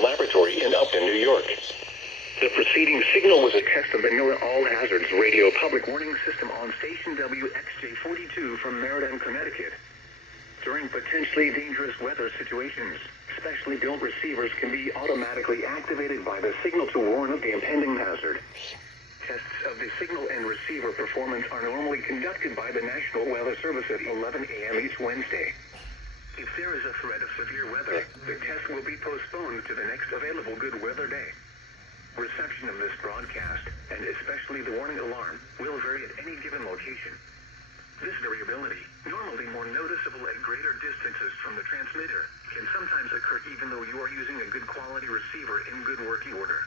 Laboratory in Upton, New York. The preceding signal was a test of the NOAA All Hazards Radio Public Warning System on Station WXJ42 from Meriden, Connecticut. During potentially dangerous weather situations, specially built receivers can be automatically activated by the signal to warn of the impending hazard. Tests of the signal and receiver performance are normally conducted by the National Weather Service at 11 a.m. each Wednesday. If there is a threat of severe weather, the test will be postponed to the next available good weather day. Reception of this broadcast, and especially the warning alarm, will vary at any given location. This variability, normally more noticeable at greater distances from the transmitter, can sometimes occur even though you are using a good quality receiver in good working order.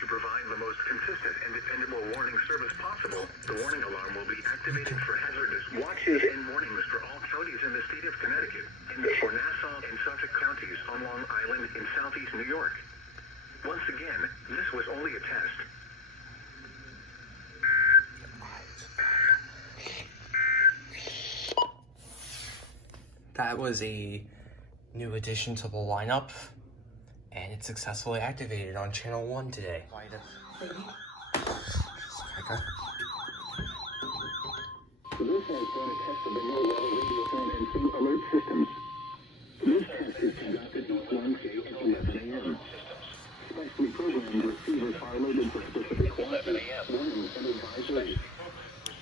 To provide the most consistent and dependable warning service possible, the warning alarm will be activated for hazardous watches and warnings for all counties in the state of Connecticut and for Nassau and Suffolk counties on Long Island in southeast New York. Once again, this was only a test. That was a new addition to the lineup, and it's successfully activated on channel 1 today. This has been a test of the NOAA radio phone and SIM alert systems. This test is conducted each Wednesday at 11 a.m. Specially programmed receivers are loaded for specific watches, warnings, and advisories.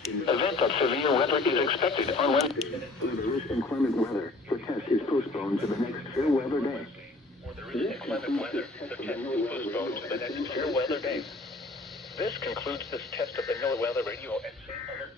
Event of severe weather is expected on Wednesday. Due to this inclement weather, the test is postponed to the next fair weather day. This concludes this test of the NOAA weather radio and SIM alert.